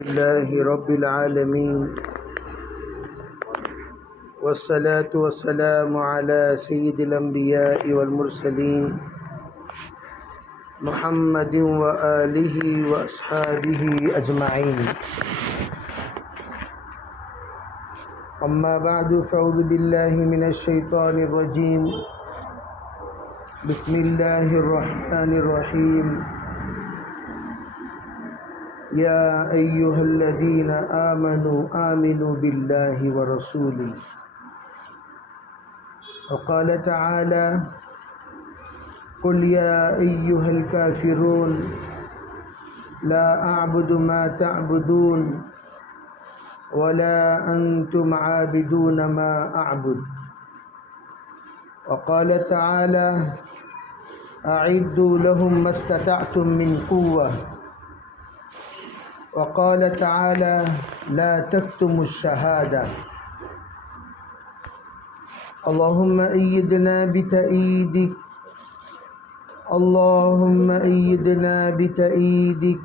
لله رب العالمين والصلاة والسلام على سيد الأنبياء والمرسلين محمد وآله وأصحابه أجمعين. أما بعد فأعوذ بالله من الشيطان الرجيم. بسم الله الرحمن الرحيم. يا أيها الذين آمنوا بالله ورسوله. وقال تعالى: قل يا أيها الكافرون لا أعبد ما تعبدون ولا أنتم عابدون ما أعبد. وقال تعالى: أعدوا لهم ما استطعتم من قوة. وقال تعالى: لا تكتموا الشهادة. اللهم أيدنا بتأييدك، اللهم أيدنا بتأييدك،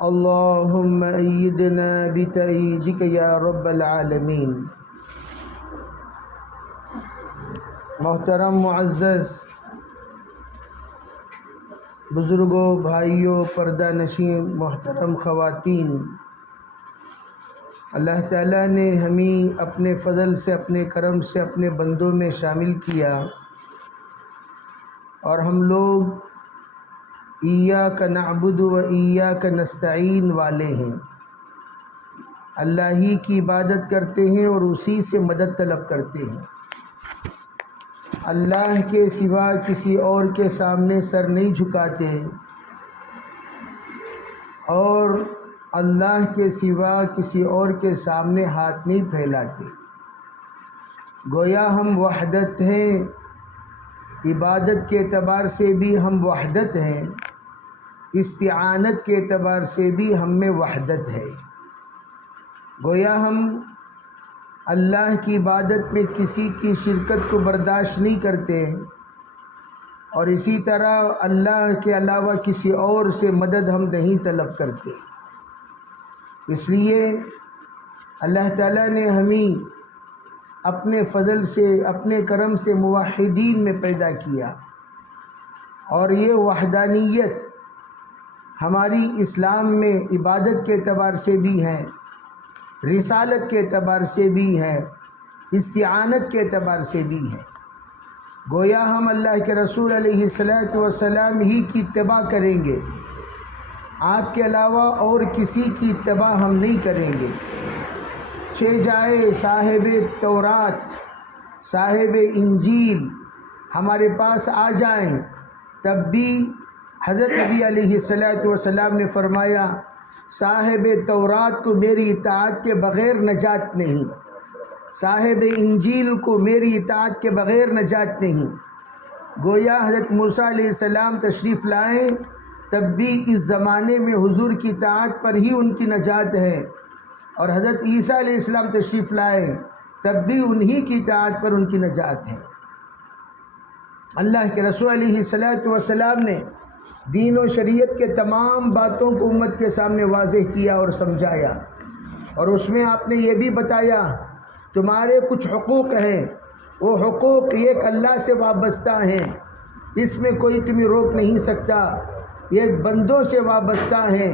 اللهم أيدنا بتأييدك يا رب العالمين. محترم معزز بزرگوں، بھائیوں، پردہ نشین محترم خواتین، اللہ تعالیٰ نے ہمیں اپنے فضل سے، اپنے کرم سے اپنے بندوں میں شامل کیا، اور ہم لوگ ایاک نعبد و ایاک نستعین والے ہیں. اللہ ہی کی عبادت کرتے ہیں اور اسی سے مدد طلب کرتے ہیں. اللہ کے سوا کسی اور کے سامنے سر نہیں جھکاتے، اور اللہ کے سوا کسی اور کے سامنے ہاتھ نہیں پھیلاتے. گویا ہم وحدت ہیں، عبادت کے اعتبار سے بھی ہم وحدت ہیں، استعانت کے اعتبار سے بھی ہم میں وحدت ہے. گویا ہم اللہ کی عبادت میں کسی کی شرکت کو برداشت نہیں کرتے، اور اسی طرح اللہ کے علاوہ کسی اور سے مدد ہم نہیں طلب کرتے. اس لیے اللہ تعالیٰ نے ہمیں اپنے فضل سے، اپنے کرم سے موحدین میں پیدا کیا، اور یہ وحدانیت ہماری اسلام میں عبادت کے اعتبار سے بھی ہے، رسالت کے اعتبار سے بھی ہے، استعانت کے اعتبار سے بھی ہے. گویا ہم اللہ کے رسول علیہ السلام ہی کی اتباع کریں گے، آپ کے علاوہ اور کسی کی اتباع ہم نہیں کریں گے. جائے صاحب تورات، صاحب انجیل ہمارے پاس آ جائیں، تب بھی حضرت نبی علیہ السلام نے فرمایا: صاحب تورات کو میری اطاعت کے بغیر نجات نہیں، صاحب انجیل کو میری اطاعت کے بغیر نجات نہیں. گویا حضرت موسیٰ علیہ السلام تشریف لائیں، تب بھی اس زمانے میں حضور کی اطاعت پر ہی ان کی نجات ہے، اور حضرت عیسیٰ علیہ السلام تشریف لائیں، تب بھی انہی کی اطاعت پر ان کی نجات ہے. اللہ کے رسول علیہ السلام نے دین و شریعت کے تمام باتوں کو امت کے سامنے واضح کیا اور سمجھایا، اور اس میں آپ نے یہ بھی بتایا تمہارے کچھ حقوق ہیں، وہ حقوق ایک اللہ سے وابستہ ہیں، اس میں کوئی تمہیں روک نہیں سکتا. ایک بندوں سے وابستہ ہیں،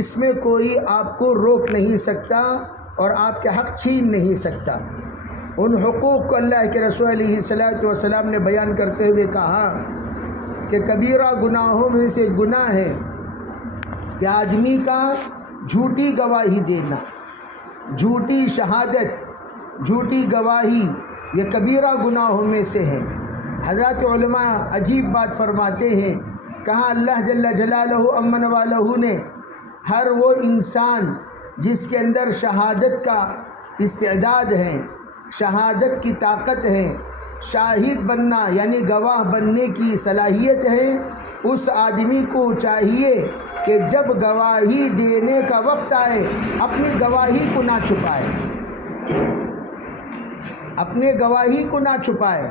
اس میں کوئی آپ کو روک نہیں سکتا اور آپ کے حق چھین نہیں سکتا. ان حقوق کو اللہ کے رسول علیہ السلام نے بیان کرتے ہوئے کہا کہ کبیرہ گناہوں میں سے گناہ ہے کہ آدمی کا جھوٹی گواہی دینا، جھوٹی شہادت، جھوٹی گواہی، یہ کبیرہ گناہوں میں سے ہے. حضرات علماء عجیب بات فرماتے ہیں، کہا اللہ جل جلالہ امن والہ نے ہر وہ انسان جس کے اندر شہادت کا استعداد ہے، شہادت کی طاقت ہے، شاہد بننا یعنی گواہ بننے کی صلاحیت ہے، اس آدمی کو چاہیے کہ جب گواہی دینے کا وقت آئے اپنی گواہی کو نہ چھپائے، اپنے گواہی کو نہ چھپائے.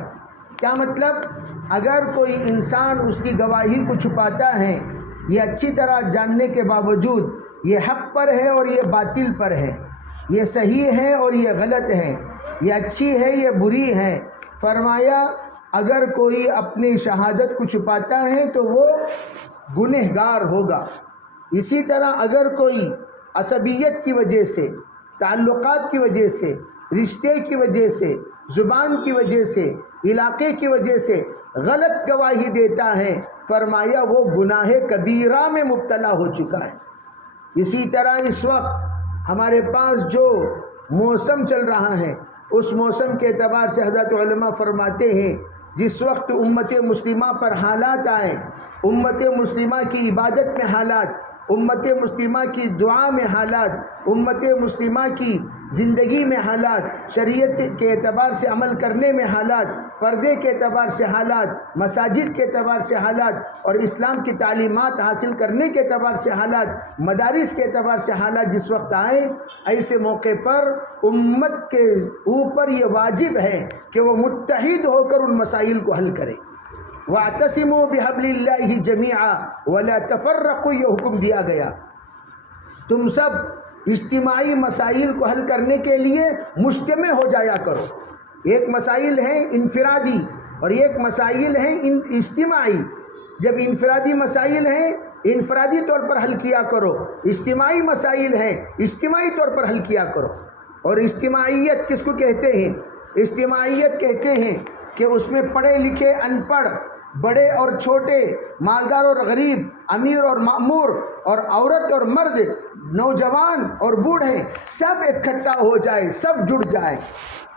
کیا مطلب؟ اگر کوئی انسان اس کی گواہی کو چھپاتا ہے، یہ اچھی طرح جاننے کے باوجود یہ حق پر ہے اور یہ باطل پر ہے، یہ صحیح ہے اور یہ غلط ہے، یہ اچھی ہے یہ بری ہے۔ فرمایا اگر کوئی اپنی شہادت کو چھپاتا ہے تو وہ گنہگار ہوگا۔ اسی طرح اگر کوئی عصبیت کی وجہ سے، تعلقات کی وجہ سے، رشتے کی وجہ سے، زبان کی وجہ سے، علاقے کی وجہ سے غلط گواہی دیتا ہے، فرمایا وہ گناہ کبیرہ میں مبتلا ہو چکا ہے۔ اسی طرح اس وقت ہمارے پاس جو موسم چل رہا ہے، اس موسم کے اعتبار سے حضرت علماء فرماتے ہیں جس وقت امت مسلمہ پر حالات آئے، امت مسلمہ کی عبادت میں حالات، امت مسلمہ کی دعا میں حالات، امت مسلمہ کی زندگی میں حالات، شریعت کے اعتبار سے عمل کرنے میں حالات، پردے کے اعتبار سے حالات، مساجد کے اعتبار سے حالات، اور اسلام کی تعلیمات حاصل کرنے کے اعتبار سے حالات، مدارس کے اعتبار سے حالات جس وقت آئے، ایسے موقع پر امت کے اوپر یہ واجب ہے کہ وہ متحد ہو کر ان مسائل کو حل کرے۔ وَاعْتَصِمُوا بِحَبْلِ اللَّهِ جَمِيعًا وَلَا تَفَرَّقُوا، یہ حکم دیا گیا تم سب اجتماعی مسائل کو حل کرنے کے لیے مجتمع ہو جایا کرو۔ ایک مسائل ہیں انفرادی اور ایک مسائل ہیں اجتماعی۔ جب انفرادی مسائل ہیں انفرادی طور پر حل کیا کرو، اجتماعی مسائل ہیں اجتماعی طور پر حل کیا کرو۔ اور اجتماعیت کس کو کہتے ہیں؟ اجتماعیت کہتے ہیں کہ اس میں پڑھے لکھے ان پڑھ، بڑے اور چھوٹے، مالدار اور غریب، امیر اور معمور، اور عورت اور مرد، نوجوان اور بوڑھے، سب اکٹھا ہو جائے، سب جڑ جائے،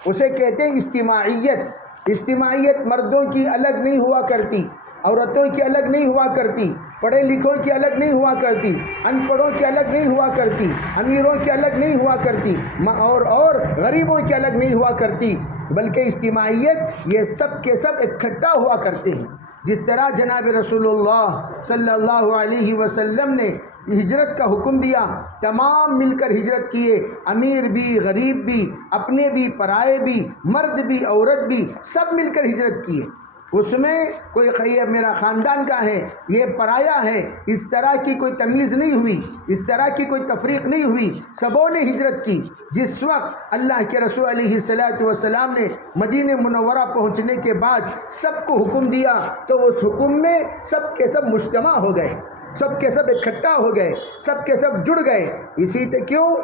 اسے کہتے ہیں اجتماعیت۔ اجتماعیت مردوں کی الگ نہیں ہوا کرتی، عورتوں کی الگ نہیں ہوا کرتی، پڑھے لکھوں کی الگ نہیں ہوا کرتی، ان پڑھوں کی الگ نہیں ہوا کرتی، امیروں کی الگ نہیں ہوا کرتی، اور غریبوں کی الگ نہیں ہوا کرتی، بلکہ اجتماعیت یہ سب کے سب اکٹھا ہوا کرتے ہیں۔ جس طرح جناب رسول اللہ صلی اللہ علیہ وسلم نے ہجرت کا حکم دیا، تمام مل کر ہجرت کیے، امیر بھی، غریب بھی، اپنے بھی، پرائے بھی، مرد بھی، عورت بھی، سب مل کر ہجرت کیے۔ اس میں کوئی یہ میرا خاندان کا ہے، یہ پرایا ہے، اس طرح کی کوئی تمیز نہیں ہوئی، اس طرح کی کوئی تفریق نہیں ہوئی، سبوں نے ہجرت کی۔ جس وقت اللہ کے رسول علیہ السلام نے مدینہ منورہ پہنچنے کے بعد سب کو حکم دیا تو اس حکم میں سب کے سب مجتمع ہو گئے، سب کے سب اکٹھا ہو گئے، سب کے سب جڑ گئے۔ اسی طرح کیوں؟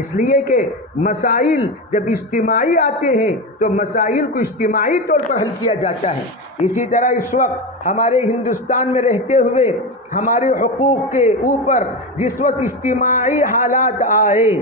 اس لیے کہ مسائل جب اجتماعی آتے ہیں تو مسائل کو اجتماعی طور پر حل کیا جاتا ہے۔ اسی طرح اس وقت ہمارے ہندوستان میں رہتے ہوئے ہمارے حقوق کے اوپر جس وقت اجتماعی حالات آئے،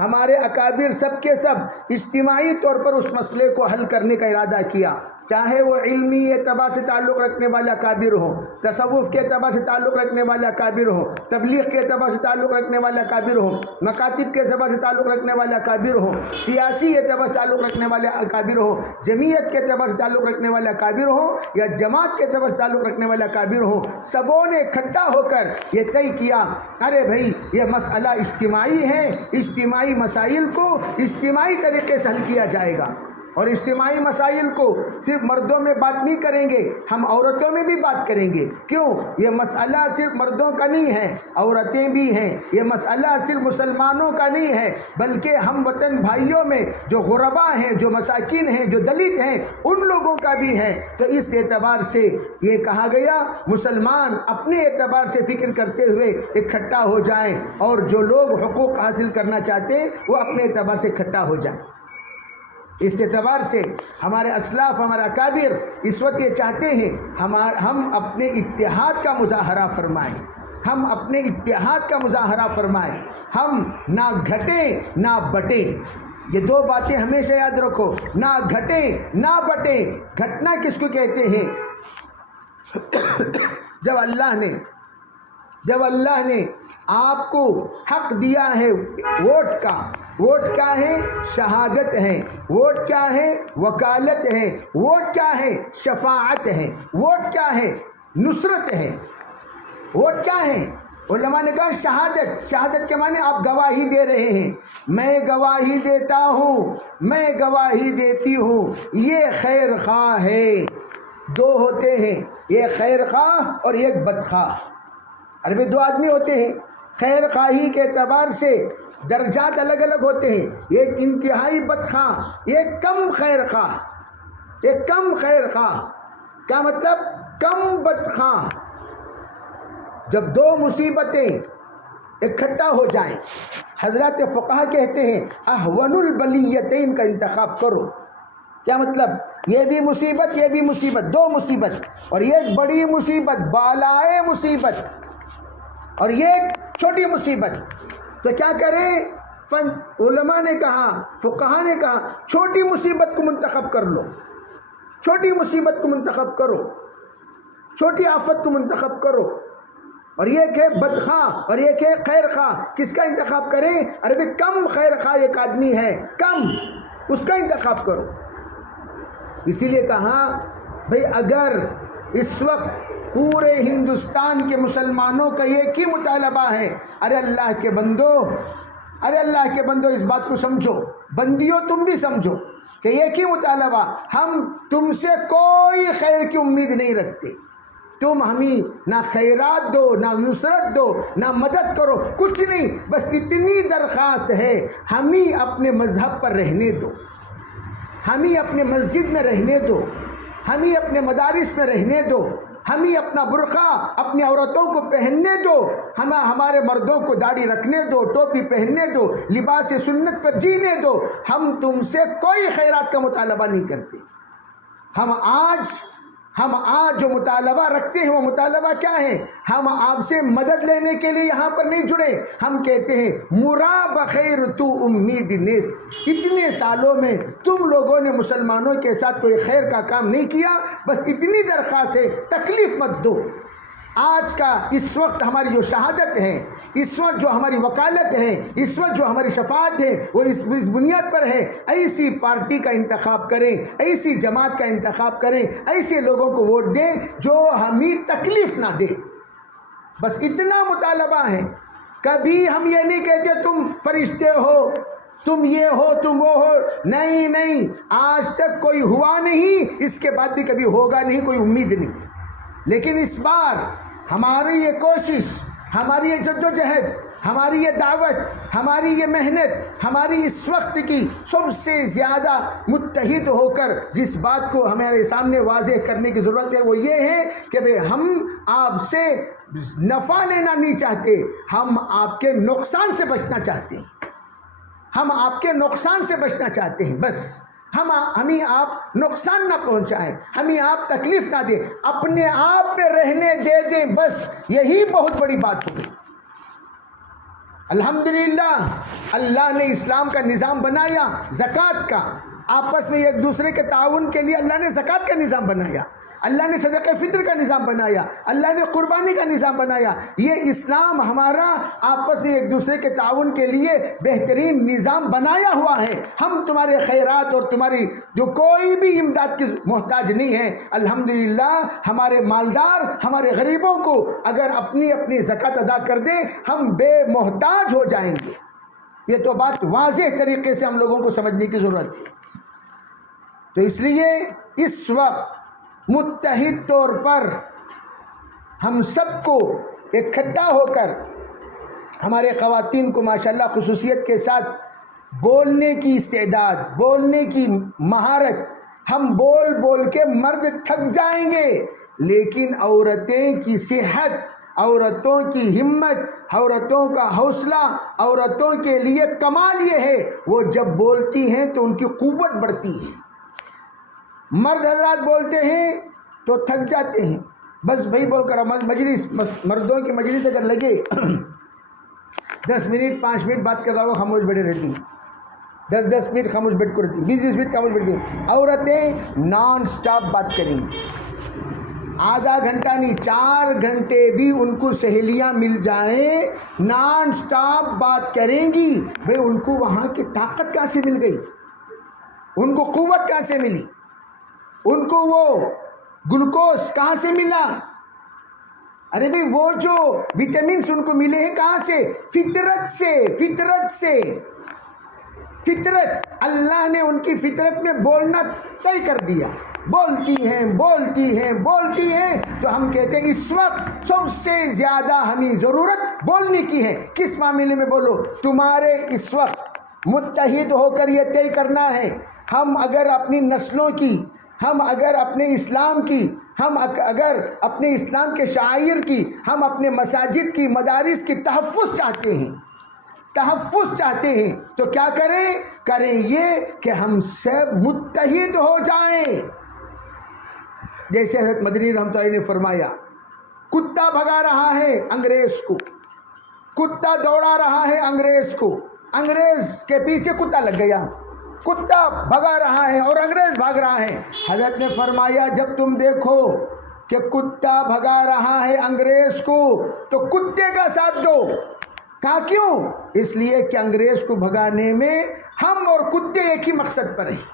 ہمارے اکابر سب کے سب اجتماعی طور پر اس مسئلے کو حل کرنے کا ارادہ کیا، چاہے وہ علمی اعتبار سے تعلق رکھنے والا اکابر ہو، تصوف کے اعتبار سے تعلق رکھنے والا اکابر ہو، تبلیغ کے اعتبار سے تعلق رکھنے والا اکابر ہو، مکاتب کے اعتبار سے تعلق رکھنے والا اکابر ہو، سیاسی اعتبار سے تعلق رکھنے والے اکابر ہو، جمعیت کے اعتبار سے تعلق رکھنے والا اکابر ہو، یا جماعت کے اعتبار سے تعلق رکھنے والا اکابر ہو، سبوں نے اکٹھا ہو کر یہ طے کیا، ارے بھائی یہ مسئلہ اجتماعی ہے، اجتماعی مسائل کو اجتماعی طریقے سے حل کیا جائے گا، اور اجتماعی مسائل کو صرف مردوں میں بات نہیں کریں گے، ہم عورتوں میں بھی بات کریں گے۔ کیوں؟ یہ مسئلہ صرف مردوں کا نہیں ہے، عورتیں بھی ہیں، یہ مسئلہ صرف مسلمانوں کا نہیں ہے، بلکہ ہم وطن بھائیوں میں جو غربا ہیں، جو مساکین ہیں، جو دلت ہیں، ان لوگوں کا بھی ہے۔ تو اس اعتبار سے یہ کہا گیا مسلمان اپنے اعتبار سے فکر کرتے ہوئے اکٹھا ہو جائیں، اور جو لوگ حقوق حاصل کرنا چاہتے ہیں وہ اپنے اعتبار سے اکٹھا ہو جائیں۔ اس اعتبار سے ہمارے اسلاف، ہمارا اکابر اس وقت یہ چاہتے ہیں ہم اپنے اتحاد کا مظاہرہ فرمائیں، ہم اپنے اتحاد کا مظاہرہ فرمائیں، ہم نہ گھٹیں نہ بٹیں۔ یہ دو باتیں ہمیشہ یاد رکھو، نہ گھٹیں نہ بٹیں۔ گھٹنا کس کو کہتے ہیں؟ جب اللہ نے آپ کو حق دیا ہے ووٹ کا، ووٹ کیا ہے؟ شہادت ہے، ووٹ کیا ہے؟ وکالت ہے، ووٹ کیا ہے؟ شفاعت ہے، ووٹ کیا ہے؟ نصرت ہے۔ ووٹ کیا ہے؟ علماء نے کہا شہادت۔ شہادت کے معنی آپ گواہی دے رہے ہیں، میں گواہی دیتا ہوں، میں گواہی دیتی ہوں یہ خیر خواہ ہے۔ دو ہوتے ہیں، ایک خیر خواہ اور ایک بدخواہ۔ عربی دو آدمی ہوتے ہیں، خیر خواہی کے اعتبار سے درجات الگ الگ ہوتے ہیں. ایک انتہائی بدخواہ، ایک کم خیر خواہ. ایک کم خیر خواہ کیا مطلب؟ کم بدخواہ. جب دو مصیبتیں اکٹھا ہو جائیں، حضرات فقہا کہتے ہیں احون البلیتین کا انتخاب کرو. کیا مطلب؟ یہ بھی مصیبت، یہ بھی مصیبت، دو مصیبت، اور یہ بڑی مصیبت، بالائے مصیبت، اور یہ چھوٹی مصیبت. تو کیا کریں؟ علماء نے کہا، فقہا نے کہا چھوٹی مصیبت کو منتخب کر لو. چھوٹی مصیبت کو منتخب کرو، چھوٹی آفت کو منتخب کرو. اور ایک ہے بدخواہ اور ایک ہے خیر خواہ. کس کا انتخاب کریں؟ ارے کم خیر خواہ ایک آدمی ہے، کم، اس کا انتخاب کرو. اسی لیے کہا بھئی اگر اس وقت پورے ہندوستان کے مسلمانوں کا ایک ہی مطالبہ ہے، ارے اللہ کے بندو، ارے اللہ کے بندو اس بات کو سمجھو، بندیوں تم بھی سمجھو کہ ایک ہی مطالبہ، ہم تم سے کوئی خیر کی امید نہیں رکھتے. تم ہمیں نہ خیرات دو، نہ نصرت دو، نہ مدد کرو، کچھ نہیں. بس اتنی درخواست ہے، ہمیں اپنے مذہب پر رہنے دو، ہمیں اپنے مسجد میں رہنے دو، ہمیں اپنے مدارس میں رہنے دو، ہمیں اپنا برقع اپنی عورتوں کو پہننے دو، ہمارے مردوں کو داڑھی رکھنے دو، ٹوپی پہننے دو، لباس سنت پر جینے دو. ہم تم سے کوئی خیرات کا مطالبہ نہیں کرتے. ہم آج جو مطالبہ رکھتے ہیں وہ مطالبہ کیا ہے؟ ہم آپ سے مدد لینے کے لیے یہاں پر نہیں جڑے. ہم کہتے ہیں مرا بخیر تو امید نیست. اتنے سالوں میں تم لوگوں نے مسلمانوں کے ساتھ کوئی خیر کا کام نہیں کیا، بس اتنی درخواست ہے تکلیف مت دو. آج کا اس وقت ہماری جو شہادت ہے، اس وقت جو ہماری وکالت ہے، اس وقت جو ہماری شفاعت ہے، وہ اس بنیاد پر ہے ایسی پارٹی کا انتخاب کریں، ایسی جماعت کا انتخاب کریں، ایسے لوگوں کو ووٹ دیں جو ہمیں تکلیف نہ دے. بس اتنا مطالبہ ہے. کبھی ہم یہ نہیں کہتے تم فرشتے ہو، تم یہ ہو، تم وہ ہو. نہیں نہیں، آج تک کوئی ہوا نہیں، اس کے بعد بھی کبھی ہوگا نہیں، کوئی امید نہیں. لیکن اس بار ہماری یہ کوشش، ہماری یہ جدوجہد، ہماری یہ دعوت، ہماری یہ محنت، ہماری اس وقت کی سب سے زیادہ متحد ہو کر جس بات کو ہمارے سامنے واضح کرنے کی ضرورت ہے وہ یہ ہے کہ بھئی ہم آپ سے نفع لینا نہیں چاہتے، ہم آپ کے نقصان سے بچنا چاہتے ہیں. ہم آپ کے نقصان سے بچنا چاہتے ہیں. بس ہمیں آپ نقصان نہ پہنچائیں، ہمیں آپ تکلیف نہ دیں، اپنے آپ پہ رہنے دے دیں. بس یہی بہت بڑی بات ہوگی. الحمدللہ اللہ نے اسلام کا نظام بنایا زکوٰۃ کا. آپس میں ایک دوسرے کے تعاون کے لیے اللہ نے زکوٰۃ کا نظام بنایا، اللہ نے صدقہ فطر کا نظام بنایا، اللہ نے قربانی کا نظام بنایا. یہ اسلام ہمارا آپس میں ایک دوسرے کے تعاون کے لیے بہترین نظام بنایا ہوا ہے. ہم تمہارے خیرات اور تمہاری جو کوئی بھی امداد کی محتاج نہیں ہے. الحمدللہ ہمارے مالدار، ہمارے غریبوں کو اگر اپنی اپنی زکوٰۃ ادا کر دیں ہم بے محتاج ہو جائیں گے. یہ تو بات واضح طریقے سے ہم لوگوں کو سمجھنے کی ضرورت ہے. تو اس لیے اس وقت متحد طور پر ہم سب کو اکٹھا ہو کر ہمارے خواتین کو ماشاءاللہ خصوصیت کے ساتھ بولنے کی استعداد، بولنے کی مہارت. ہم بول بول کے مرد تھک جائیں گے، لیکن عورتیں کی صحت، عورتوں کی ہمت، عورتوں کا حوصلہ، عورتوں کے لیے کمال یہ ہے وہ جب بولتی ہیں تو ان کی قوت بڑھتی ہے. مرد حضرات بولتے ہیں تو تھک جاتے ہیں. بس بھائی بول کر مجلس، مردوں کی مجلس اگر لگے 10 منٹ 5 منٹ بات کر رہا ہو خاموش بیٹھے رہتی ہیں، 10 منٹ خاموش بیٹھ کو رہتی ہیں، 20 منٹ خاموش بیٹھتی ہیں. عورتیں نان سٹاپ بات کریں گی، آدھا گھنٹہ نہیں 4 گھنٹے بھی ان کو سہیلیاں مل جائیں نان سٹاپ بات کریں گی. بھائی ان کو وہاں کی طاقت کہاں سے مل گئی، ان کو قوت کہاں سے ملی، ان کو وہ گلوکوز کہاں سے ملا؟ ارے بھئی وہ جو وٹامنس ان کو ملے ہیں کہاں سے؟ فطرت سے. فطرت سے، فطرت اللہ نے ان کی فطرت میں بولنا طے کر دیا. بولتی ہیں بولتی ہیں بولتی ہیں، تو ہم کہتے ہیں اس وقت سب سے زیادہ ہمیں ضرورت بولنے کی ہے۔ کس معاملے میں بولو؟ تمہارے اس وقت متحد ہو کر یہ طے کرنا ہے، ہم اگر اپنی نسلوں کی، ہم اگر اپنے اسلام کی، ہم اگر اپنے اسلام کے شعائر کی، ہم اپنے مساجد کی، مدارس کی تحفظ چاہتے ہیں، تحفظ چاہتے ہیں، تو کیا کریں یہ کہ ہم سب متحد ہو جائیں۔ جیسے حضرت مدنی رحمۃ اللہ علیہ نے فرمایا، کتا بھگا رہا ہے انگریز کو، کتا دوڑا رہا ہے انگریز کو، انگریز کے پیچھے کتا لگ گیا، کتا بھگا رہا ہے اور انگریز بھاگ رہا ہے۔ حضرت نے فرمایا جب تم دیکھو کہ کتا بھگا رہا ہے انگریز کو تو کتے کا ساتھ دو۔ کہا کیوں؟ اس لیے کہ انگریز کو بھگانے میں ہم اور کتے ایک ہی مقصد پر ہیں۔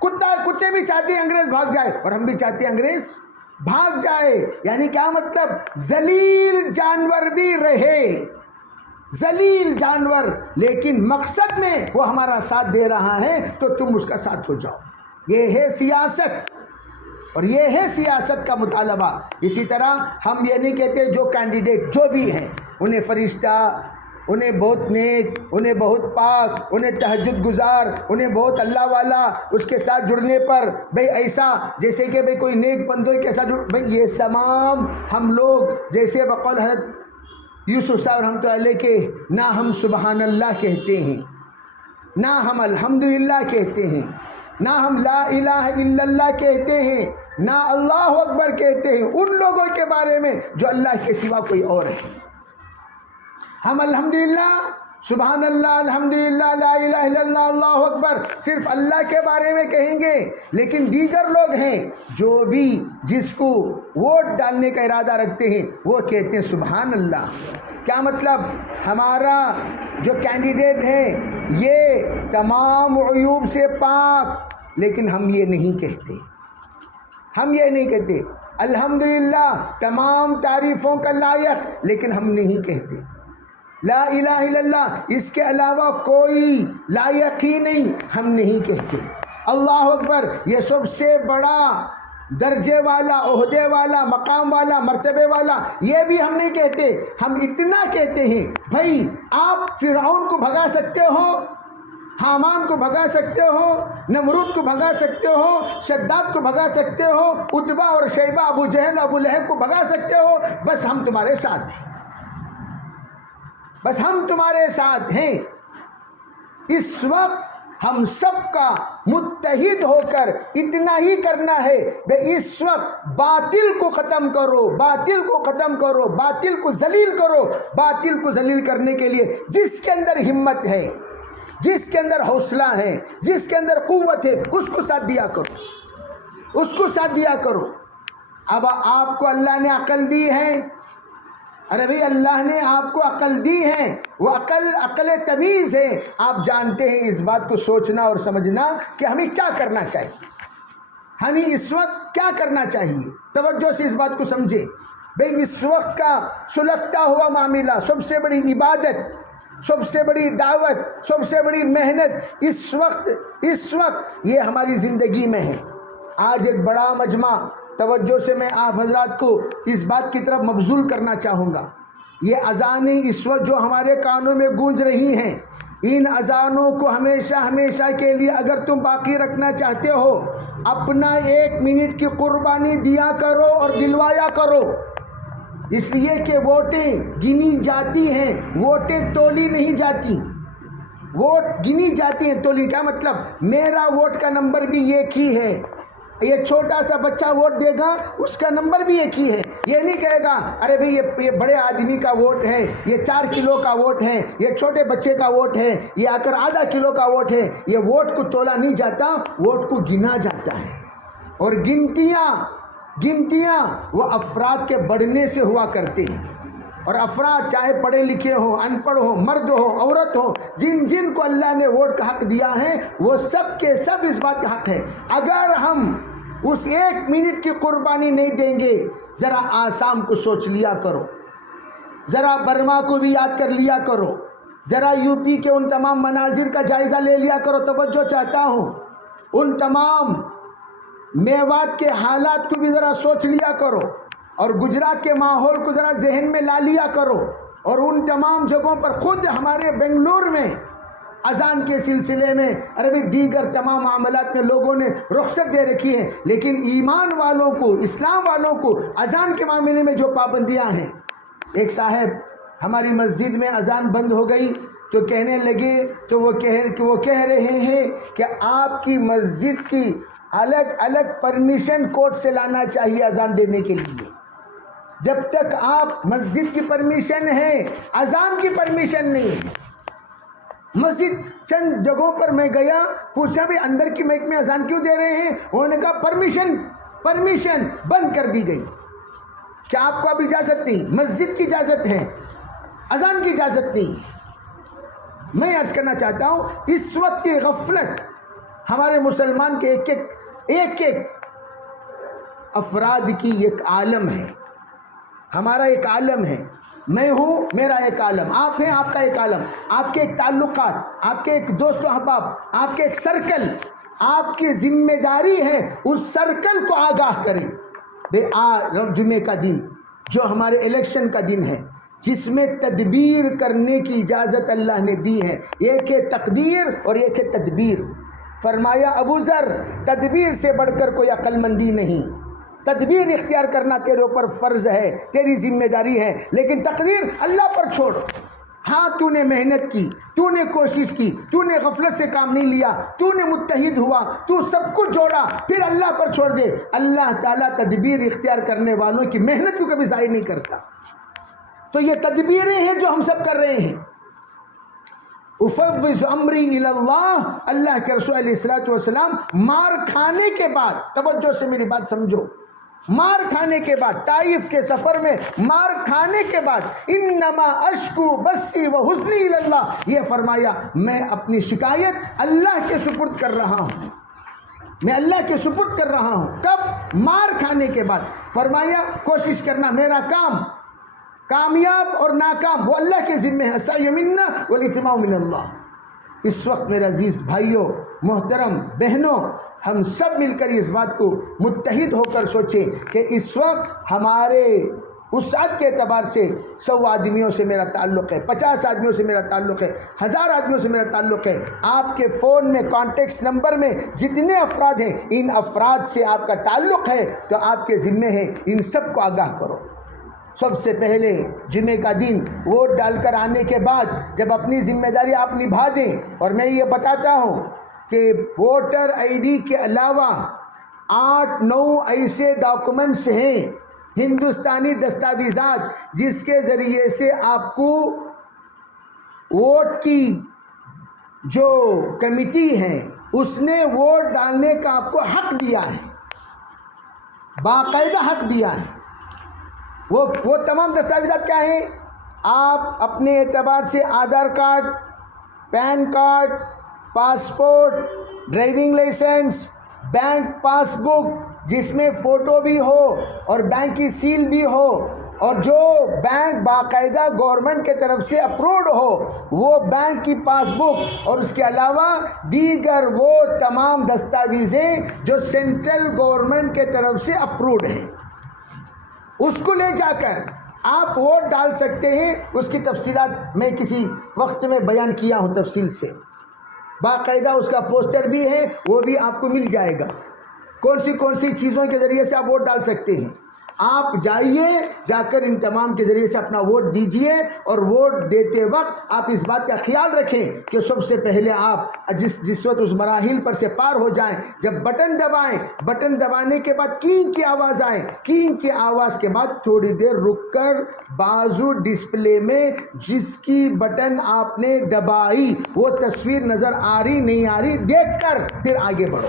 کتے بھی چاہتے ہیں انگریز بھاگ جائے اور ہم بھی چاہتے ہیں انگریز بھاگ جائے۔ یعنی کیا مطلب؟ ذلیل جانور بھی رہے، ذلیل جانور، لیکن مقصد میں وہ ہمارا ساتھ دے رہا ہے تو تم اس کا ساتھ ہو جاؤ۔ یہ ہے سیاست، اور یہ ہے سیاست کا مطالبہ۔ اسی طرح ہم یہ نہیں کہتے جو کینڈیڈیٹ جو بھی ہیں انہیں فرشتہ، انہیں بہت نیک، انہیں بہت پاک، انہیں تہجد گزار، انہیں بہت اللہ والا، اس کے ساتھ جڑنے پر بھئی ایسا جیسے کہ بھئی کوئی نیک بندوں کے ساتھ بھئی یہ تمام ہم لوگ جیسے بقول حضرت یوسف صاحب رحمۃ اللہ علیہ کے، نہ ہم سبحان اللہ کہتے ہیں، نہ ہم الحمدللہ کہتے ہیں، نہ ہم لا الہ الا اللہ کہتے ہیں، نہ اللہ اکبر کہتے ہیں ان لوگوں کے بارے میں جو اللہ کے سوا کوئی اور ہے۔ ہم الحمدللہ، سبحان اللہ، الحمدللہ، لا الہ الا اللہ، اللہ اکبر صرف اللہ کے بارے میں کہیں گے، لیکن دیگر لوگ ہیں جو بھی جس کو ووٹ ڈالنے کا ارادہ رکھتے ہیں وہ کہتے ہیں سبحان اللہ۔ کیا مطلب؟ ہمارا جو کینڈیڈیٹ ہے یہ تمام عیوب سے پاک، لیکن ہم یہ نہیں کہتے، ہم یہ نہیں کہتے۔ الحمدللہ تمام تعریفوں کا لائق، لیکن ہم نہیں کہتے۔ لا الہ الا اللہ اس کے علاوہ کوئی لائق ہی نہیں، ہم نہیں کہتے۔ اللہ اکبر یہ سب سے بڑا درجے والا، عہدے والا، مقام والا، مرتبے والا، یہ بھی ہم نہیں کہتے۔ ہم اتنا کہتے ہیں بھائی آپ فرعون کو بھگا سکتے ہو، حامان کو بھگا سکتے ہو، نمرود کو بھگا سکتے ہو، شداد کو بھگا سکتے ہو، عتبہ اور شیبہ، ابو جہل، ابو لہب کو بھگا سکتے ہو، بس ہم تمہارے ساتھ ہیں، بس ہم تمہارے ساتھ ہیں۔ اس وقت ہم سب کا متحد ہو کر اتنا ہی کرنا ہے کہ اس وقت باطل کو ختم کرو، باطل کو ختم کرو، باطل کو ذلیل کرو۔ باطل کو ذلیل کرنے کے لیے جس کے اندر ہمت ہے، جس کے اندر حوصلہ ہے، جس کے اندر قوت ہے، اس کو ساتھ دیا کرو، اس کو ساتھ دیا کرو۔ اب آپ کو اللہ نے عقل دی ہے، ارے بھئی اللہ نے آپ کو عقل دی ہے، وہ عقل تمیز ہے۔ آپ جانتے ہیں اس بات کو سوچنا اور سمجھنا کہ ہمیں کیا کرنا چاہیے، ہمیں اس وقت کیا کرنا چاہیے۔ توجہ سے اس بات کو سمجھے بھئی، اس وقت کا سلگتا ہوا معاملہ، سب سے بڑی عبادت، سب سے بڑی دعوت، سب سے بڑی محنت اس وقت یہ ہماری زندگی میں ہے۔ آج ایک بڑا مجمع، توجہ سے میں آپ حضرات کو اس بات کی طرف مبذول کرنا چاہوں گا۔ یہ اذانیں اس وقت جو ہمارے کانوں میں گونج رہی ہیں، ان اذانوں کو ہمیشہ ہمیشہ کے لیے اگر تم باقی رکھنا چاہتے ہو، اپنا 1 منٹ کی قربانی دیا کرو اور دلوایا کرو، اس لیے کہ ووٹیں گنی جاتی ہیں، ووٹیں تولی نہیں جاتی، ووٹ گنی جاتی ہیں، تولی۔ کیا مطلب؟ میرا ووٹ کا نمبر بھی ایک ہی ہے، یہ چھوٹا سا بچہ ووٹ دے گا اس کا نمبر بھی ایک ہی ہے۔ یہ نہیں کہے گا ارے بھئی یہ بڑے آدمی کا ووٹ ہے، یہ 4 کلو کا ووٹ ہے، یہ چھوٹے بچے کا ووٹ ہے، یہ آ کر آدھا کلو کا ووٹ ہے۔ یہ ووٹ کو تولا نہیں جاتا، ووٹ کو گنا جاتا ہے۔ اور گنتیاں وہ افراد کے بڑھنے سے ہوا کرتے ہیں، اور افراد چاہے پڑھے لکھے ہوں، ان پڑھ ہوں، مرد ہو، عورت ہو، جن کو اللہ نے ووٹ کا حق دیا ہے وہ سب کے سب اس بات کا حق ہے۔ اگر ہم اس 1 منٹ کی قربانی نہیں دیں گے، ذرا آسام کو سوچ لیا کرو، ذرا برما کو بھی یاد کر لیا کرو، ذرا یو پی کے ان تمام مناظر کا جائزہ لے لیا کرو۔ توجہ چاہتا ہوں، ان تمام میوات کے حالات کو بھی ذرا سوچ لیا کرو اور گجرات کے ماحول کو ذرا ذہن میں لا لیا کرو، اور ان تمام جگہوں پر خود ہمارے بنگلور میں اذان کے سلسلے میں عربی دیگر تمام معاملات میں لوگوں نے رخصت دے رکھی ہے، لیکن ایمان والوں کو، اسلام والوں کو اذان کے معاملے میں جو پابندیاں ہیں. ایک صاحب ہماری مسجد میں اذان بند ہو گئی تو کہنے لگے، تو وہ کہہ رہے ہیں کہ آپ کی مسجد کی الگ الگ پرمیشن کورٹ سے لانا چاہیے اذان دینے کے لیے. جب تک آپ مسجد کی پرمیشن ہے، اذان کی پرمیشن نہیں ہے. مسجد چند جگہوں پر میں گیا، پوچھا بھی اندر کی مائک میں اذان کیوں دے رہے ہیں؟ انہوں نے کہا پرمیشن بند کر دی گئی کہ آپ کو اب اجازت نہیں، مسجد کی اجازت ہے، اذان کی اجازت نہیں. میں عرض کرنا چاہتا ہوں اس وقت کی غفلت ہمارے مسلمان کے ایک افراد کی ایک عالم ہے. ہمارا ایک عالم ہے، میں ہوں، میرا ایک عالم، آپ ہیں، آپ کا ایک عالم، آپ کے ایک تعلقات، آپ کے ایک دوست و احباب، آپ کے ایک سرکل. آپ کی ذمہ داری ہے اس سرکل کو آگاہ کریں. جمعے کا دن جو ہمارے الیکشن کا دن ہے، جس میں تدبیر کرنے کی اجازت اللہ نے دی ہے. ایک ہے تقدیر اور ایک ہے تدبیر. فرمایا ابو ذر، تدبیر سے بڑھ کر کوئی عقل مندی نہیں. تدبیر اختیار کرنا تیرے اوپر فرض ہے، تیری ذمہ داری ہے، لیکن تقدیر اللہ پر چھوڑ. ہاں تو نے محنت کی، تو نے کوشش کی، تو نے غفلت سے کام نہیں لیا، تو نے متحد ہوا، تو سب کچھ جوڑا، پھر اللہ پر چھوڑ دے. اللہ تعالیٰ تدبیر اختیار کرنے والوں کی محنت کو کبھی ضائع نہیں کرتا. تو یہ تدبیریں ہیں جو ہم سب کر رہے ہیں. افوض امری الی اللہ. اللہ کے رسول علیہ الصلوۃ والسلام مار کھانے کے بعد، توجہ سے میری بات سمجھو، مار کھانے کے بعد، طائف کے سفر میں مار کھانے کے بعد، انما اشکو بسی و حزنی الی اللہ، یہ فرمایا میں اپنی شکایت اللہ کے سپرد کر رہا ہوں، میں اللہ کے سپرد کر رہا ہوں. کب؟ مار کھانے کے بعد. فرمایا کوشش کرنا، میرا کام کامیاب اور ناکام وہ اللہ کے ذمہ ہے. سعی منا والاجتماع من اللہ. اس وقت میرے عزیز بھائیوں، محترم بہنوں، ہم سب مل کر اس بات کو متحد ہو کر سوچیں کہ اس وقت ہمارے وسعت کے اعتبار سے 100 آدمیوں سے میرا تعلق ہے، 50 آدمیوں سے میرا تعلق ہے، 1000 آدمیوں سے میرا تعلق ہے. آپ کے فون میں کانٹیکٹس نمبر میں جتنے افراد ہیں، ان افراد سے آپ کا تعلق ہے تو آپ کے ذمہ ہے ان سب کو آگاہ کرو. سب سے پہلے جمعے کا دن ووٹ ڈال کر آنے کے بعد جب اپنی ذمہ داری آپ نبھا دیں، اور میں یہ بتاتا ہوں کہ ووٹر آئی ڈی کے علاوہ 8-9 ایسے ڈاکومنٹس ہیں، ہندوستانی دستاویزات، جس کے ذریعے سے آپ کو ووٹ کی جو کمیٹی ہے اس نے ووٹ ڈالنے کا آپ کو حق دیا ہے، باقاعدہ حق دیا ہے. وہ تمام دستاویزات کیا ہیں؟ آپ اپنے اعتبار سے Aadhaar card, pan card, passport, driving licence, bank passbook جس میں فوٹو بھی ہو اور بینک کی سیل بھی ہو، اور جو بینک باقاعدہ گورنمنٹ کے طرف سے اپروڈ ہو وہ بینک کی پاس بک، اور اس کے علاوہ دیگر وہ تمام دستاویزیں جو سینٹرل گورنمنٹ کے طرف سے اپروڈ ہیں، اس کو لے جا کر آپ ووٹ ڈال سکتے ہیں. اس کی تفصیلات میں کسی وقت میں بیان کیا ہوں تفصیل سے. باقاعدہ اس کا پوسٹر بھی ہے، وہ بھی آپ کو مل جائے گا. کون سی چیزوں کے ذریعے سے آپ ووٹ ڈال سکتے ہیں. آپ جائیے، جا کر ان تمام کے ذریعے سے اپنا ووٹ دیجئے، اور ووٹ دیتے وقت آپ اس بات کا خیال رکھیں کہ سب سے پہلے آپ جس وقت اس مراحل پر سے پار ہو جائیں، جب بٹن دبائیں، بٹن دبانے کے بعد کین کی آواز آئے، کین کی آواز کے بعد تھوڑی دیر رک کر بازو ڈسپلے میں جس کی بٹن آپ نے دبائی وہ تصویر نظر آ رہی نہیں آ رہی دیکھ کر پھر آگے بڑھو.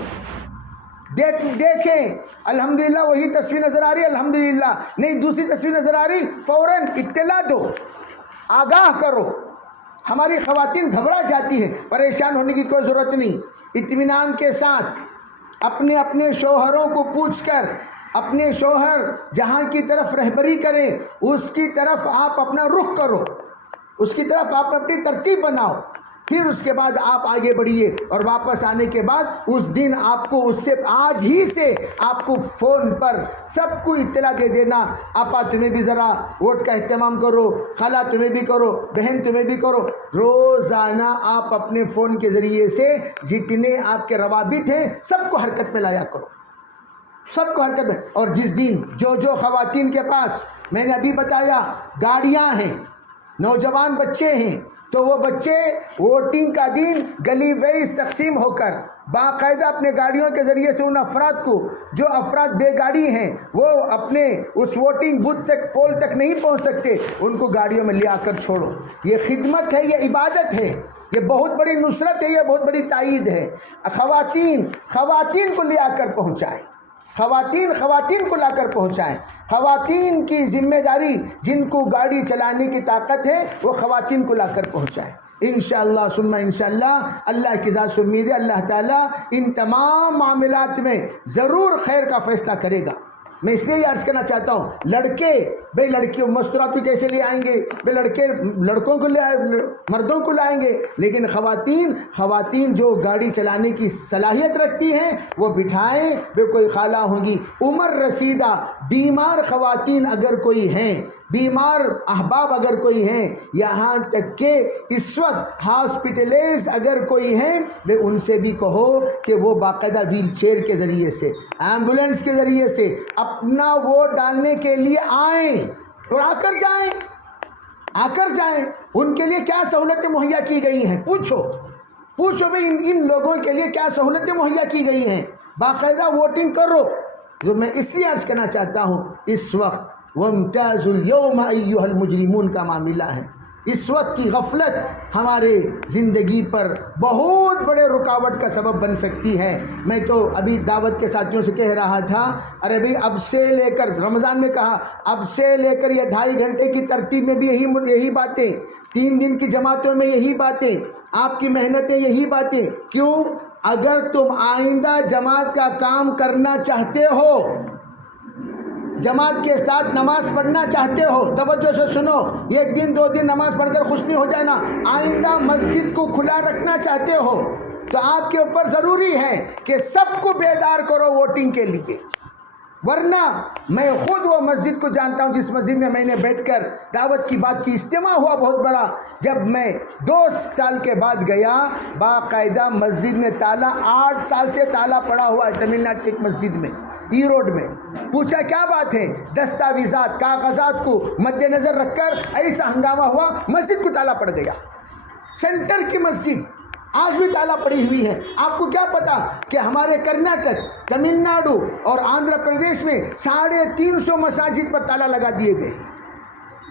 دیکھیں الحمدللہ وہی تصویر نظر آ رہی، الحمدللہ نہیں دوسری تصویر نظر آ رہی، فوراً اطلاع دو، آگاہ کرو. ہماری خواتین گھبرا جاتی ہیں، پریشان ہونے کی کوئی ضرورت نہیں. اطمینان کے ساتھ اپنے شوہروں کو پوچھ کر، اپنے شوہر جہاں کی طرف رہبری کریں اس کی طرف آپ اپنا رخ کرو، اس کی طرف آپ اپنی ترتیب بناؤ. پھر اس کے بعد آپ آگے بڑھیے، اور واپس آنے کے بعد اس دن آپ کو اس سے آج ہی سے آپ کو فون پر سب کو اطلاع دے دینا، آپا تمہیں بھی ذرا ووٹ کا اہتمام کرو، خالہ تمہیں بھی کرو، بہن تمہیں بھی کرو۔ روزانہ آپ اپنے فون کے ذریعے سے جتنے آپ کے روابط ہیں سب کو حرکت میں لایا کرو، سب کو حرکت میں۔ اور جس دن جو خواتین کے پاس میں نے ابھی بتایا گاڑیاں ہیں، نوجوان بچے ہیں، تو وہ بچے ووٹنگ کا دن گلی ویز تقسیم ہو کر باقاعدہ اپنے گاڑیوں کے ذریعے سے ان افراد کو، جو افراد بے گاڑی ہیں وہ اپنے اس ووٹنگ بوتھ سے پول تک نہیں پہنچ سکتے، ان کو گاڑیوں میں لے آ کر چھوڑو۔ یہ خدمت ہے، یہ عبادت ہے، یہ بہت بڑی نصرت ہے، یہ بہت بڑی تائید ہے۔ خواتین کو لے آ کر پہنچائیں، خواتین کو لا کر پہنچائیں۔ خواتین کی ذمہ داری، جن کو گاڑی چلانے کی طاقت ہے وہ خواتین کو لا کر پہنچائیں۔ انشاءاللہ ثم انشاءاللہ اللہ کی ذات سے امید ہے اللہ تعالیٰ ان تمام معاملات میں ضرور خیر کا فیصلہ کرے گا۔ میں اس لیے یہ عرض کرنا چاہتا ہوں، لڑکے بھئی لڑکیوں مستورات کو کیسے لے آئیں گے، بھئی لڑکے لڑکوں کو لے مردوں کو لائیں گے، لیکن خواتین جو گاڑی چلانے کی صلاحیت رکھتی ہیں وہ بٹھائیں۔ بھئی کوئی خالہ ہوں گی، عمر رسیدہ بیمار خواتین اگر کوئی ہیں، بیمار احباب اگر کوئی ہیں، یہاں تک کہ اس وقت ہاسپٹلائز اگر کوئی ہیں، ان سے بھی کہو کہ وہ باقاعدہ ویل چیئر کے ذریعے سے، ایمبولینس کے ذریعے سے اپنا ووٹ ڈالنے کے لیے آئیں اور آ کر جائیں۔ ان کے لیے کیا سہولتیں مہیا کی گئی ہیں، پوچھو بھئی ان لوگوں کے لیے کیا سہولتیں مہیا کی گئی ہیں، باقاعدہ ووٹنگ کرو۔ جو میں اس لیے عرض کرنا چاہتا ہوں، اس وقت وَامْتَازُوا الْيَوْمَ أَيُّهَا الْمُجْرِمُونَ کا معاملہ ہے۔ اس وقت کی غفلت ہمارے زندگی پر بہت بڑے رکاوٹ کا سبب بن سکتی ہے۔ میں تو ابھی دعوت کے ساتھیوں سے کہہ رہا تھا، ارے بھئی اب سے لے کر رمضان میں کہا، اب سے لے کر یہ 2.5 گھنٹے کی ترتیب میں بھی یہی باتیں، 3 دن کی جماعتوں میں یہی باتیں، آپ کی محنتیں یہی باتیں۔ کیوں؟ اگر تم آئندہ جماعت کا کام کرنا چاہتے ہو، جماعت کے ساتھ نماز پڑھنا چاہتے ہو، توجہ سے سنو، 1 دن 2 دن نماز پڑھ کر خوش نہیں ہو جانا، آئندہ مسجد کو کھلا رکھنا چاہتے ہو تو آپ کے اوپر ضروری ہے کہ سب کو بیدار کرو ووٹنگ کے لیے۔ ورنہ میں خود وہ مسجد کو جانتا ہوں جس مسجد میں نے بیٹھ کر دعوت کی بات کی، اجتماع ہوا بہت بڑا، جب میں 2 سال کے بعد گیا، باقاعدہ مسجد میں تالا 8 سال سے تالا پڑا ہوا ہے، تمل ناڈو کی ایک مسجد میں، ای روڈ میں۔ پوچھا کیا بات ہے؟ دستاویزات کاغذات کو مد نظر رکھ کر ایسا ہنگامہ ہوا، مسجد کو تالا پڑ گیا، سینٹر کی مسجد آج بھی تالا پڑی ہوئی ہے۔ آپ کو کیا پتا کہ ہمارے کرناٹک، تمل ناڈو اور آندھرا پردیش میں 350 مساجد پر تالا لگا دیے گئے،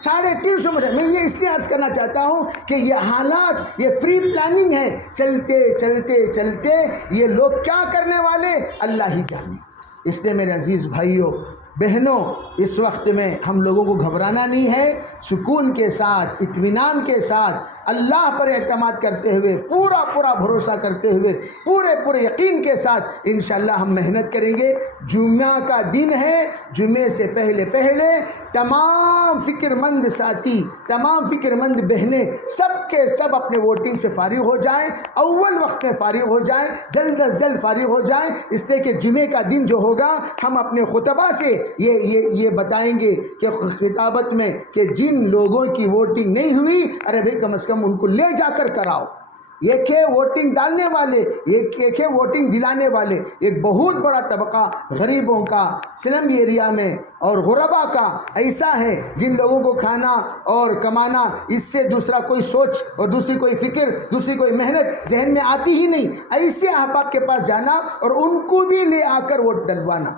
350 مساجد۔ میں یہ اس لیے عرض کرنا چاہتا ہوں کہ یہ حالات، یہ فری پلاننگ ہے، چلتے یہ لوگ کیا کرنے والے اللہ ہی جانے۔ اس لیے میرے عزیز بھائیوں بہنوں، اس وقت میں ہم لوگوں کو گھبرانا نہیں ہے، سکون کے ساتھ، اطمینان کے ساتھ، اللہ پر اعتماد کرتے ہوئے، پورا بھروسہ کرتے ہوئے، پورے یقین کے ساتھ انشاءاللہ ہم محنت کریں گے۔ جمعہ کا دن ہے، جمعے سے پہلے تمام فکر مند ساتھی، تمام فکر مند بہنیں سب کے سب اپنے ووٹنگ سے فارغ ہو جائیں، اول وقت میں فارغ ہو جائیں، جلد از جلد فارغ ہو جائیں، اس لیے کہ جمعے کا دن جو ہوگا ہم اپنے خطبہ سے یہ بتائیں گے کہ خطابت میں کہ جن لوگوں کی ووٹنگ نہیں ہوئی، ارے بھائی کم از کم ان کو لے جا کر کراؤ۔ ایک ہے ووٹنگ ڈالنے والے، ایک ہے ووٹنگ دلانے والے۔ ایک بہت بڑا طبقہ غریبوں کا، سلم ایریا میں اور غربا کا ایسا ہے جن لوگوں کو کھانا اور کمانا، اس سے دوسرا کوئی سوچ اور دوسری کوئی فکر، دوسری کوئی محنت ذہن میں آتی ہی نہیں۔ ایسے احباب کے پاس جانا اور ان کو بھی لے آ کر ووٹ ڈلوانا،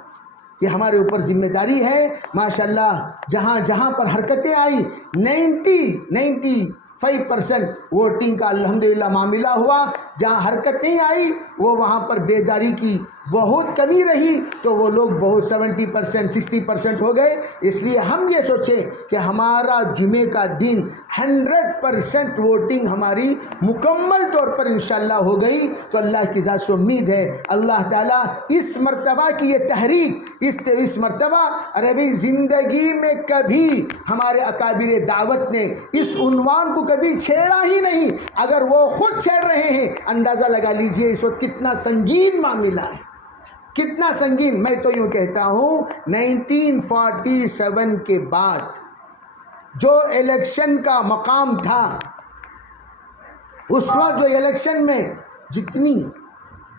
یہ ہمارے اوپر ذمہ داری ہے۔ ماشاءاللہ جہاں پر حرکتیں آئی، 95% ووٹنگ کا الحمدللہ معاملہ ہوا۔ جہاں حرکت نہیں آئی وہاں پر بیداری کی بہت کمی رہی، تو وہ لوگ بہت 70% 60% ہو گئے۔ اس لیے ہم یہ سوچیں کہ ہمارا جمعے کا دن 100% ووٹنگ ہماری مکمل طور پر انشاءاللہ ہو گئی، تو اللہ کی ذات سے امید ہے اللہ تعالیٰ اس مرتبہ کی یہ تحریک، اس مرتبہ عربی زندگی میں کبھی ہمارے اکابر دعوت نے اس عنوان کو کبھی چھیڑا ہی نہیں۔ اگر وہ خود چھیڑ رہے ہیں، اندازہ لگا لیجئے اس وقت کتنا سنگین معاملہ ہے، کتنا سنگین۔ میں تو یوں کہتا ہوں 1947 کے بعد جو الیکشن کا مقام تھا، اس وقت جو الیکشن میں جتنی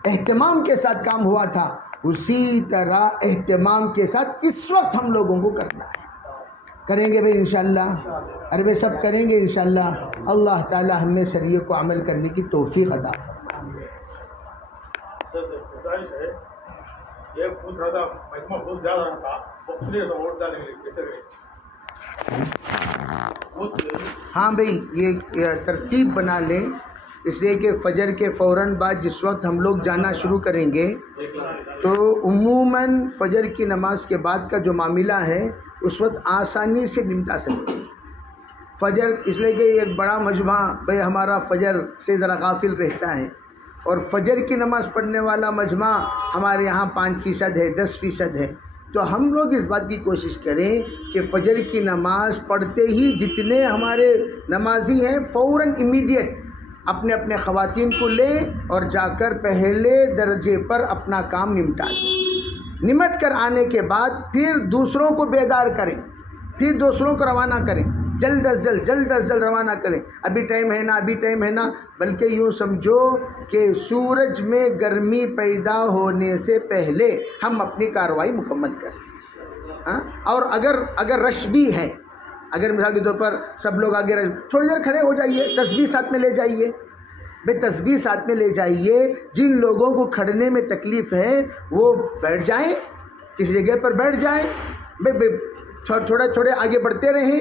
اہتمام کے ساتھ کام ہوا تھا، اسی طرح اہتمام کے ساتھ اس وقت ہم لوگوں کو کرنا ہے۔ کریں گے بھئی انشاءاللہ، ارے بھئی سب کریں گے انشاءاللہ۔ اللہ تعالی ہم میں شریعہ کو عمل کرنے کی توفیق عطا فرمائے۔ یہ پوچھ رہا تھا مجمع بہت زیادہ تھا، اس لیے ووٹ ڈالیں گے کیسے گئے؟ ہاں بھئی یہ ترتیب بنا لیں، اس لیے کہ فجر کے فوراً بعد جس وقت ہم لوگ جانا شروع کریں گے تو عموماً فجر کی نماز کے بعد کا جو معاملہ ہے اس وقت آسانی سے نمٹا سکتے ہیں۔ فجر اس لیے کہ ایک بڑا مجمع بھئی ہمارا فجر سے ذرا غافل رہتا ہے، اور فجر کی نماز پڑھنے والا مجمع ہمارے یہاں 5% ہے، 10% ہے۔ تو ہم لوگ اس بات کی کوشش کریں کہ فجر کی نماز پڑھتے ہی جتنے ہمارے نمازی ہیں فوراً امیڈیٹ اپنے اپنے خواتین کو لیں اور جا کر پہلے درجے پر اپنا کام نمٹا دیں۔ نمٹ کر آنے کے بعد پھر دوسروں کو بیدار کریں، پھر دوسروں کو روانہ کریں، جلد از جلد روانہ کریں۔ ابھی ٹائم ہے نا، ابھی ٹائم ہے نا، بلکہ یوں سمجھو کہ سورج میں گرمی پیدا ہونے سے پہلے ہم اپنی کارروائی مکمل کریں۔ اور اگر رش بھی ہے، اگر مثال کے طور پر سب لوگ آگے تھوڑی دیر کھڑے ہو جائیے، تسبیح ساتھ میں لے جائیے، بے تسبیح ساتھ میں لے جائیے۔ جن لوگوں کو کھڑنے میں تکلیف ہے وہ بیٹھ جائیں، کسی جگہ پر بیٹھ جائیں، تھوڑے آگے بڑھتے رہیں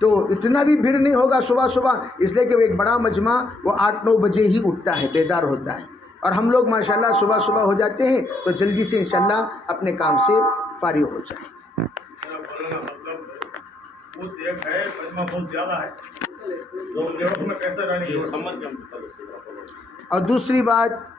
تو اتنا بھی بھیڑ نہیں ہوگا صبح، اس لیے کہ ایک بڑا مجمع وہ 8-9 بجے ہی اٹھتا ہے، بیدار ہوتا ہے، اور ہم لوگ ماشاءاللہ صبح ہو جاتے ہیں تو جلدی سے انشاءاللہ اپنے کام سے فارغ ہو جائیں۔ ایک ہے مجمع بہت زیادہ ہے، تو میں کیسے رہنے کی سمجھ گیا۔ اور دوسری بات